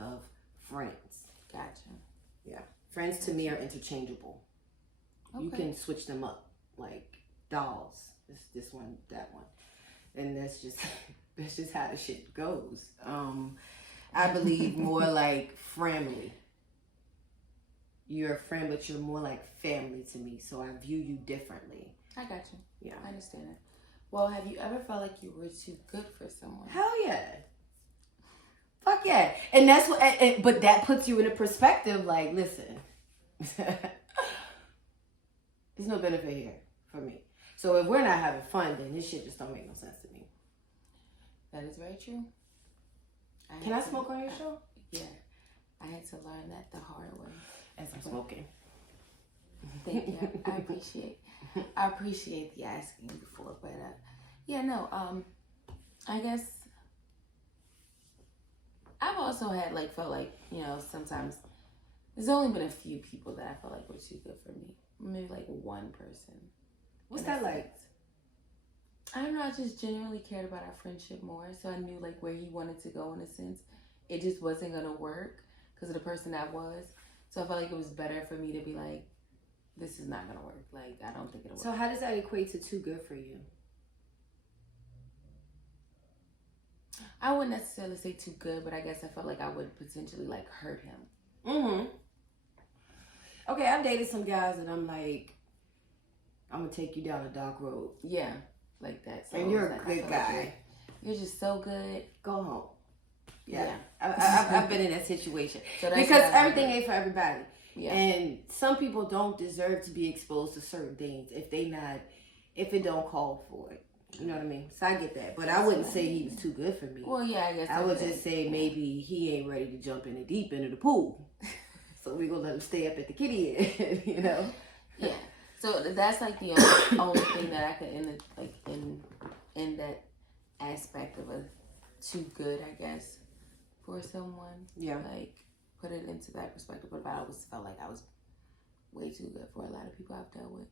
of friends. Gotcha. Yeah. Friends to me are interchangeable. Okay. You can switch them up like dolls. This one, that one. And that's just how the shit goes. I believe more like family. You're a friend, but you're more like family to me. So I view you differently. I got you. Yeah. I understand it. Well, have you ever felt like you were too good for someone? Hell yeah. Fuck yeah. And that's what, but that puts you in a perspective like, listen, there's no benefit here for me. So if we're not having fun, then this shit just don't make no sense to me. That is very true. Can I smoke on your show? Yeah. I had to learn that the hard way. As I'm smoking. Thank you. I appreciate the asking before, but yeah, no. I guess I've also had felt like, you know, sometimes there's only been a few people that I felt like were too good for me. Maybe like one person. What's that like? I don't know. I just genuinely cared about our friendship more, so I knew like where he wanted to go in a sense. It just wasn't gonna work because of the person that was. So I felt like it was better for me to be like, this is not gonna work. Like, I don't think it'll work. So how does that equate to too good for you? I wouldn't necessarily say too good, but I guess I felt like I would potentially like hurt him. Mm-hmm. Okay, I've dated some guys and I'm like, I'm gonna take you down a dark road. Yeah, like that. So and you're a good guy. Like you're just so good. Go home. Yeah. I've been in that situation. So because everything ain't for everybody. Yeah. And some people don't deserve to be exposed to certain things if it don't call for it. You know what I mean? So I get that. But I wouldn't say he was too good for me. Well, yeah, I guess. I would just say maybe he ain't ready to jump in the deep end of the pool. So we're going to let him stay up at the kiddie end, you know? Yeah. So that's like the only thing that I could in that aspect of a too good, I guess, for someone. Yeah. Like put it into that perspective. But I always felt like I was way too good for a lot of people I've dealt with,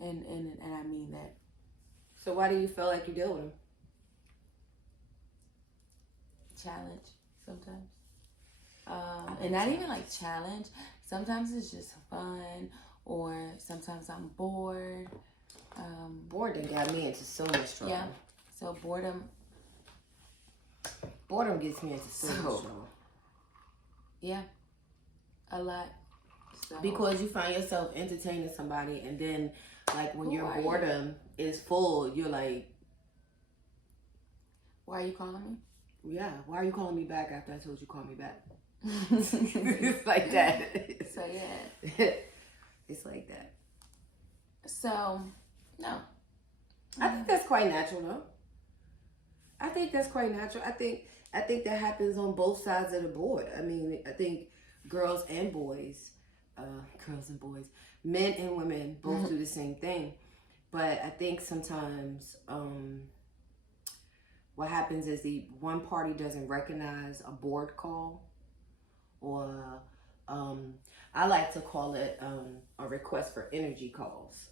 and I mean that. So why do you feel like you deal with him? Challenge sometimes, and not even like challenge. Sometimes it's just fun, or sometimes I'm bored. Boredom got me into so much trouble. Yeah. So boredom gets me into so much trouble. Yeah. A lot. So. Because you find yourself entertaining somebody, and then like when your boredom is full, you're like, why are you calling me? Yeah, why are you calling me back after I told you call me back? It's like that. So yeah. It's like that. So, no. I think that's quite natural though. I think that's quite natural. I think that happens on both sides of the board. I mean, I think girls and boys, men and women both do the same thing. But I think sometimes what happens is the one party doesn't recognize a board call, or I like to call it a request for energy calls.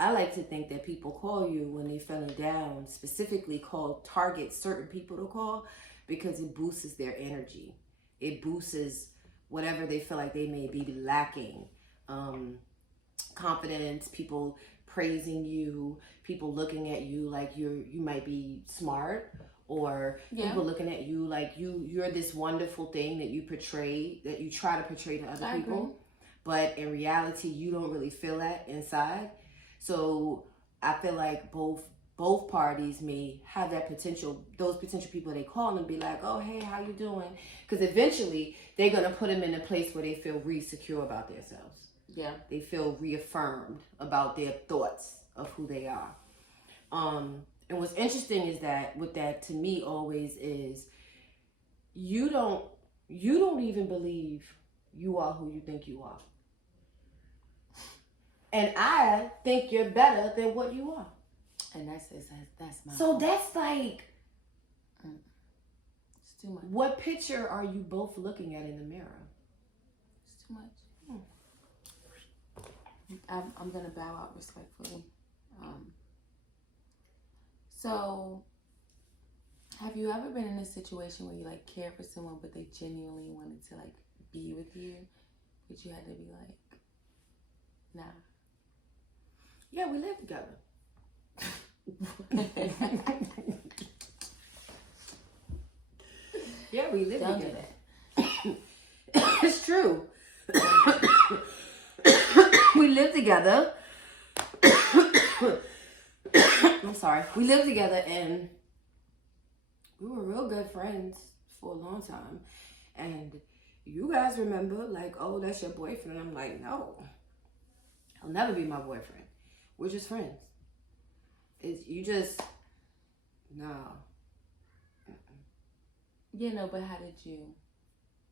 I like to think that people call you when they're feeling down, specifically target certain people to call because it boosts their energy. It boosts whatever they feel like they may be lacking. Confidence, people praising you, people looking at you like you might be smart, or people looking at you like you're this wonderful thing that you try to portray to other people. Agree. But in reality, you don't really feel that inside. So I feel like both parties may have those potential people they call and be like, oh, hey, how you doing? Because eventually they're going to put them in a place where they feel really secure about themselves. Yeah. They feel reaffirmed about their thoughts of who they are. And what's interesting is that with that to me always is you don't even believe you are who you think you are. And I think you're better than what you are. And that's my So point. That's like, it's too much. What picture are you both looking at in the mirror? It's too much. I'm gonna bow out respectfully. So Have you ever been in a situation where you like cared for someone, but they genuinely wanted to like be with you, but you had to be like, nah? Yeah, we live together. Yeah, we live Don't together. do It's true. We live together. I'm sorry. We lived together and we were real good friends for a long time. And you guys remember, like, oh, that's your boyfriend. I'm like, no, he'll never be my boyfriend. We're just friends. You just, no. Yeah, no, but how did you?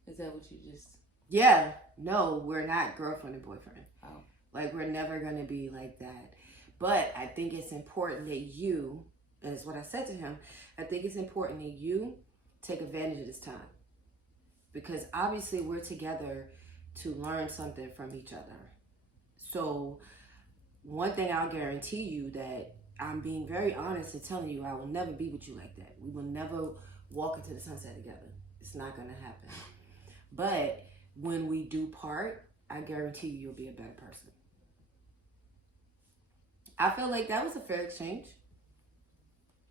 Is that what you just? Yeah, no, we're not girlfriend and boyfriend. Oh. Like, we're never going to be like that. But I think it's important that you, and it's what I said to him, I think it's important that you take advantage of this time. Because obviously we're together to learn something from each other. So one thing I'll guarantee you that I'm being very honest and telling you I will never be with you like that. We will never walk into the sunset together. It's not going to happen. But when we do part, I guarantee you you'll be a better person. I feel like that was a fair exchange.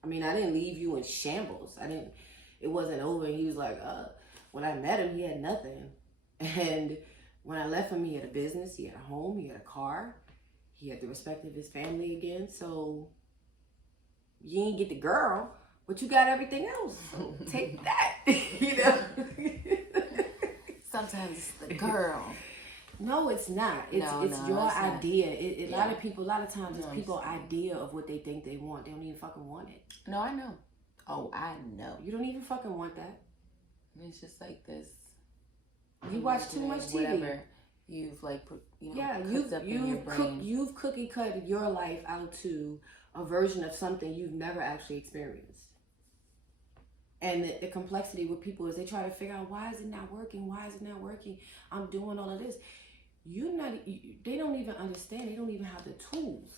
I mean, I didn't leave you in shambles. It wasn't over and he was like, when I met him, he had nothing. And when I left him, he had a business, he had a home, he had a car, he had the respect of his family again. So you ain't get the girl, but you got everything else. So take that, you know? Sometimes it's the girl. No, it's not. It's your idea. A lot of times it's people's idea of what they think they want. They don't even fucking want it. No, I know. Oh, I know. You don't even fucking want that. It's just like this. You watch too much TV. Whatever you've like put, cooked up in your brain. You've cookie cut your life out to a version of something you've never actually experienced. And the complexity with people is they try to figure out, why is it not working? Why is it not working? I'm doing all of this. They don't even understand. They don't even have the tools.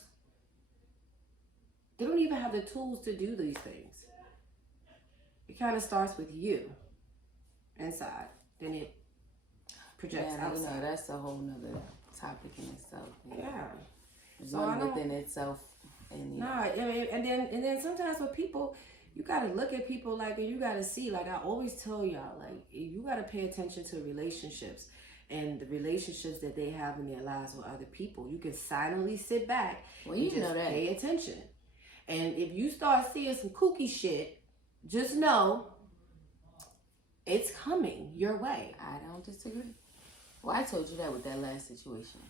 They don't even have the tools to do these things. It kind of starts with you inside. Then it projects outside. That's a whole nother topic in itself. Yeah. One within itself. And and then sometimes with people, you gotta look at people like, and you gotta see, like I always tell y'all, like you gotta pay attention to relationships and the relationships that they have in their lives with other people. You can silently sit back and just pay attention. And if you start seeing some kooky shit, just know it's coming your way. I don't disagree. Well, I told you that with that last situation.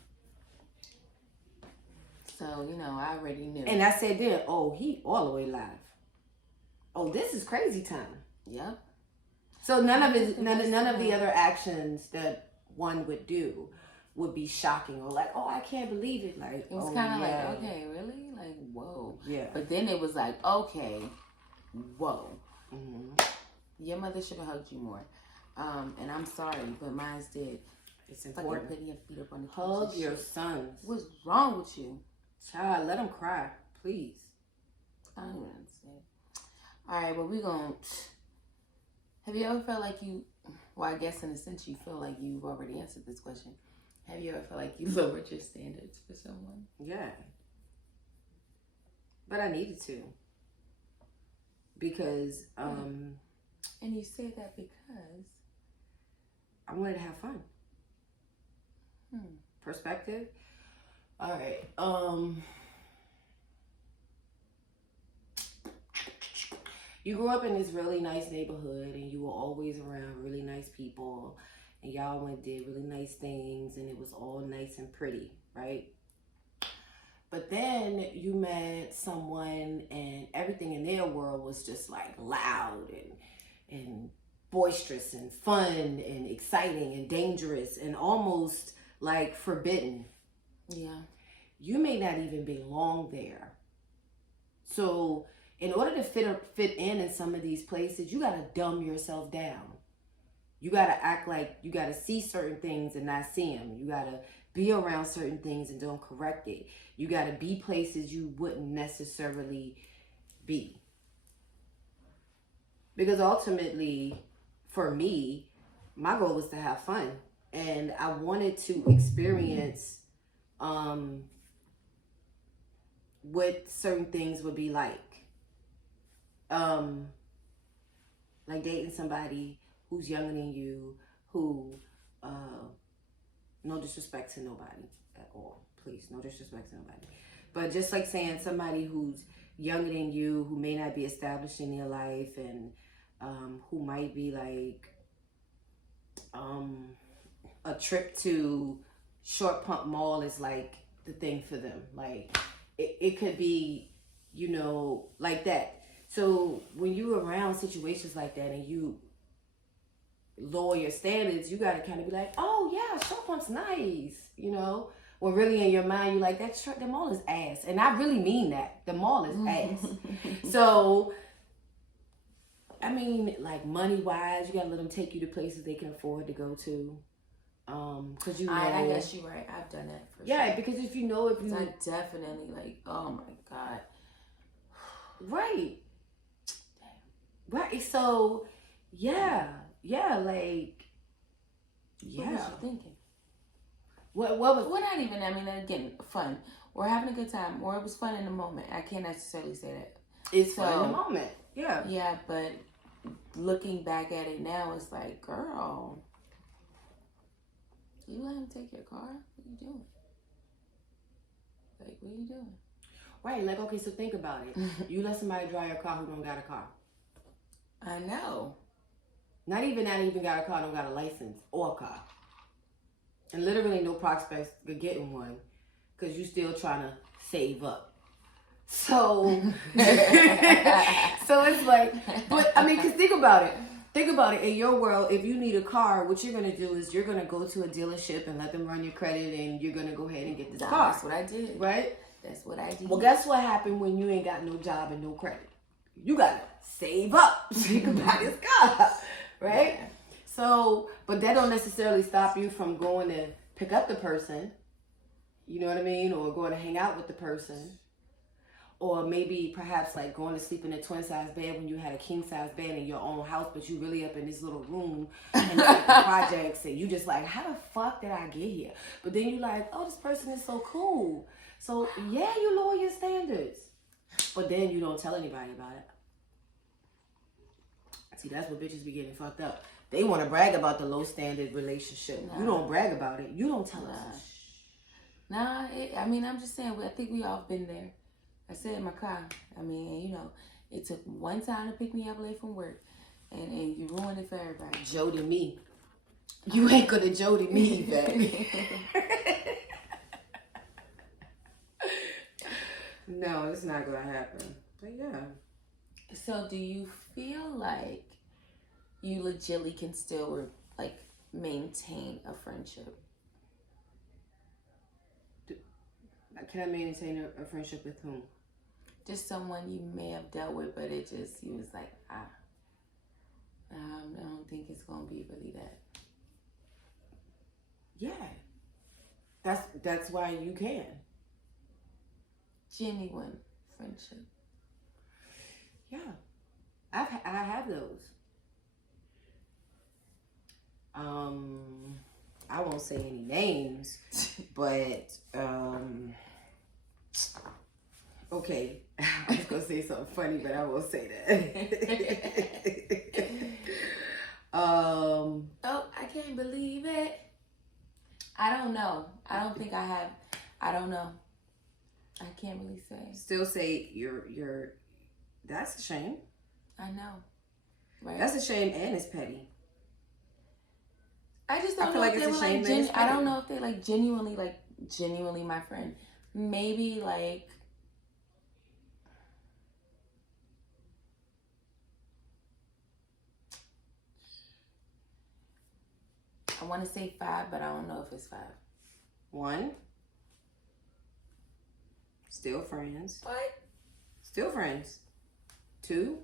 So, I already knew. And I said then, oh, he all the way live. Oh, this is crazy time. Yep. So none of the other actions that one would do would be shocking or like, oh, I can't believe it. Like, it was kind of like, okay, really? Like, whoa. Yeah. But then it was like, okay, whoa. Mm-hmm. Your mother should have hugged you more. And I'm sorry, but mine did. It's important. Putting your feet up on the hug your sons. What's wrong with you? Child, let them cry, please. I don't even understand. All right, well, have you ever felt like well, I guess in a sense you feel like you've already answered this question. Have you ever felt like you lowered your standards for someone? Yeah. But I needed to. Because, And you say that because? I wanted to have fun. Perspective. All right. You grew up in this really nice neighborhood and you were always around really nice people and y'all went and did really nice things and it was all nice and pretty, right? But then you met someone and everything in their world was just like loud and boisterous and fun and exciting and dangerous and almost like forbidden. Yeah. You may not even belong there. So in order to fit in some of these places, you got to dumb yourself down. You got to act like you got to see certain things and not see them. You got to be around certain things and don't correct it. You got to be places you wouldn't necessarily be. Because ultimately, for me, my goal was to have fun. And I wanted to experience what certain things would be um like dating somebody who's younger than you, who no disrespect to nobody at all, please, no disrespect to nobody, but just like saying somebody who's younger than you, who may not be established in their life, and who might be like a trip to Short Pump Mall is like the thing for them. Like it could be, like that. So when you're around situations like that and you lower your standards, you gotta kind of be like, oh yeah, Short Pump's nice, When really in your mind you're like, the mall is ass, and I really mean that. The mall is ass. So I mean, like money wise, you gotta let them take you to places they can afford to go to. Cause I guess you're right. I've done that for sure. Yeah, because if you I definitely like, oh my God. Right. Damn. Right. So yeah, like yeah. What was you thinking? What was? Well, not even. I mean, again, fun. We're having a good time, or it was fun in the moment. I can't necessarily say that. It's fun in the moment. Yeah. Yeah, but looking back at it now, it's like, girl, you let him take your car? What are you doing? Like, what are you doing? Right. Like, okay, so think about it. You let somebody drive your car who don't got a car. I know. Not even got a car, don't got a license or a car. And literally no prospects of getting one because you still trying to save up. So, so it's like, but I mean, because think about it. In your world, if you need a car, what you're going to do is you're going to go to a dealership and let them run your credit, and you're going to go ahead and get this car. That's what I did. Right? That's what I did. Well, guess what happened when you ain't got no job and no credit? You got to save up so you can buy this car. Right? Yeah. So, but that don't necessarily stop you from going to pick up the person, you know what I mean? Or going to hang out with the person. Or maybe perhaps like going to sleep in a twin size bed when you had a king size bed in your own house, but you really up in this little room and like the projects, and you just like, how the fuck did I get here? But then you like, oh, this person is so cool. So yeah, you lower your standards. But then you don't tell anybody about it. See, that's what bitches be getting fucked up. They want to brag about the low standard relationship. Nah. You don't brag about it. You don't tell us. Nah, I'm just saying, I think we all been there. I said in my car, it took one time to pick me up late from work, and you ruined it for everybody. Jody me. You ain't gonna Jody me, baby. No, it's not gonna happen. But yeah. So do you feel like you legitimately can still maintain a friendship? Can I maintain a friendship with whom? Just someone you may have dealt with, but you was like, I don't think it's gonna be really that. Yeah, that's why you can. Genuine friendship. Yeah, I have those. I won't say any names, but okay, I was gonna say something funny, but I won't say that. Oh, I can't believe it. I don't know. I don't think I have. I don't know. I can't really say. Still say you're. That's a shame. I know. Right. That's a shame, and it's petty. I just don't know if they were like. I don't know if they genuinely my friend. Maybe like. I want to say 5, but I don't know if it's 5. 1. Still friends. What? Still friends. 2.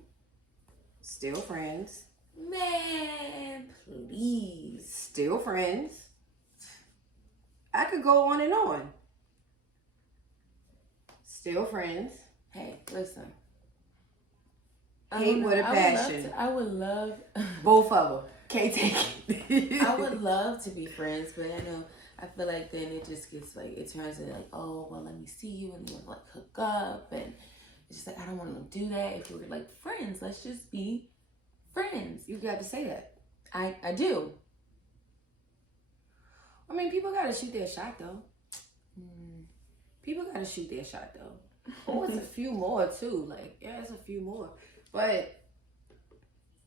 Still friends. Man, please. Still friends. I could go on and on. Still friends. Hey, listen. Hate with a passion. I would love. Both of them. Can't take it. I would love to be friends, but I feel like then it just gets like, it turns into like, oh, well, let me see you, and then like hook up, and it's just like, I don't want to do that. If we were like friends, let's just be friends. You got to say that. I do. I mean, people got to shoot their shot, though. People got to shoot their shot, though. Oh, it's a few more, too. Like, yeah, it's a few more. But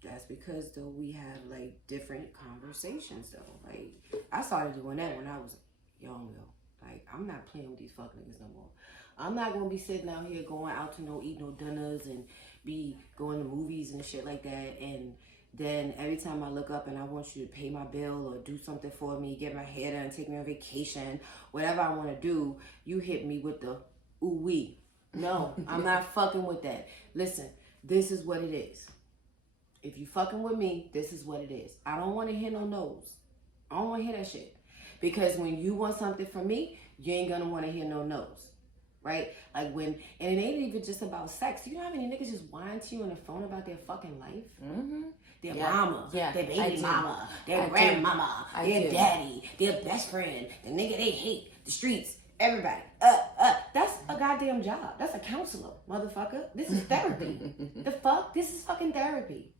that's because, though, we have, like, different conversations, though. Like, I started doing that when I was young, though. Like, I'm not playing with these fuck niggas no more. I'm not going to be sitting out here going out to eat no dinners and be going to movies and shit like that. And then every time I look up and I want you to pay my bill or do something for me, get my hair done, take me on vacation, whatever I want to do, you hit me with the ooh-wee. No, I'm not fucking with that. Listen, this is what it is. If you fucking with me, this is what it is. I don't want to hear no no's. I don't want to hear that shit. Because when you want something from me, you ain't going to want to hear no no's. Right? Like when, and it ain't even just about sex. You know how many niggas just whine to you on the phone about their fucking life? Mm-hmm. Their mama, their baby mama, their grandmama, their daddy, their best friend, the nigga they hate, the streets, everybody. That's a goddamn job. That's a counselor, motherfucker. This is therapy. The fuck? This is fucking therapy.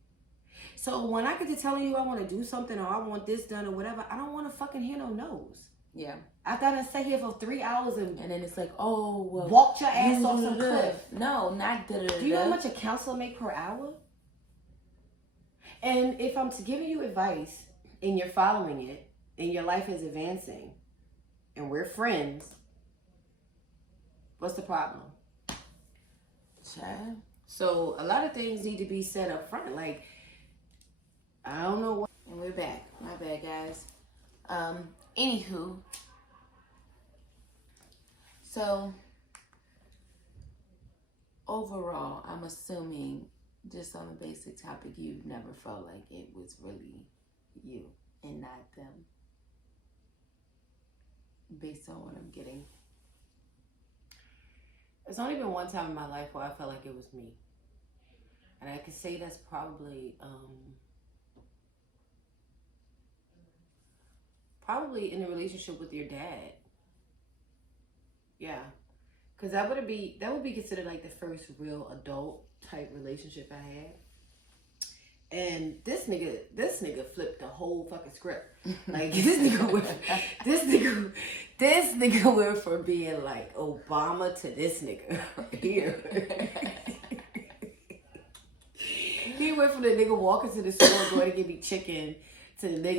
So when I get to telling you I want to do something or I want this done or whatever, I don't want to fucking hear no no's. Yeah. I gotta stay here for 3 hours and then it's like, oh, well, walk your ass off some cliff. No, not da-da-da-da. Do you know how much a counselor make per hour? And if I'm giving you advice and you're following it and your life is advancing and we're friends, what's the problem? Child. So a lot of things need to be said up front. Like, I don't know what. And we're back. My bad, guys. Anywho. So, overall, I'm assuming, just on a basic topic, you never felt like it was really you and not them. Based on what I'm getting. It's only been one time in my life where I felt like it was me. And I could say that's probably in a relationship with your dad. Yeah. Because that would be considered like the first real adult type relationship I had. And this nigga flipped the whole fucking script. Like this nigga went from being like Obama to this nigga here. He went from the nigga walking to the store going to get me chicken to the nigga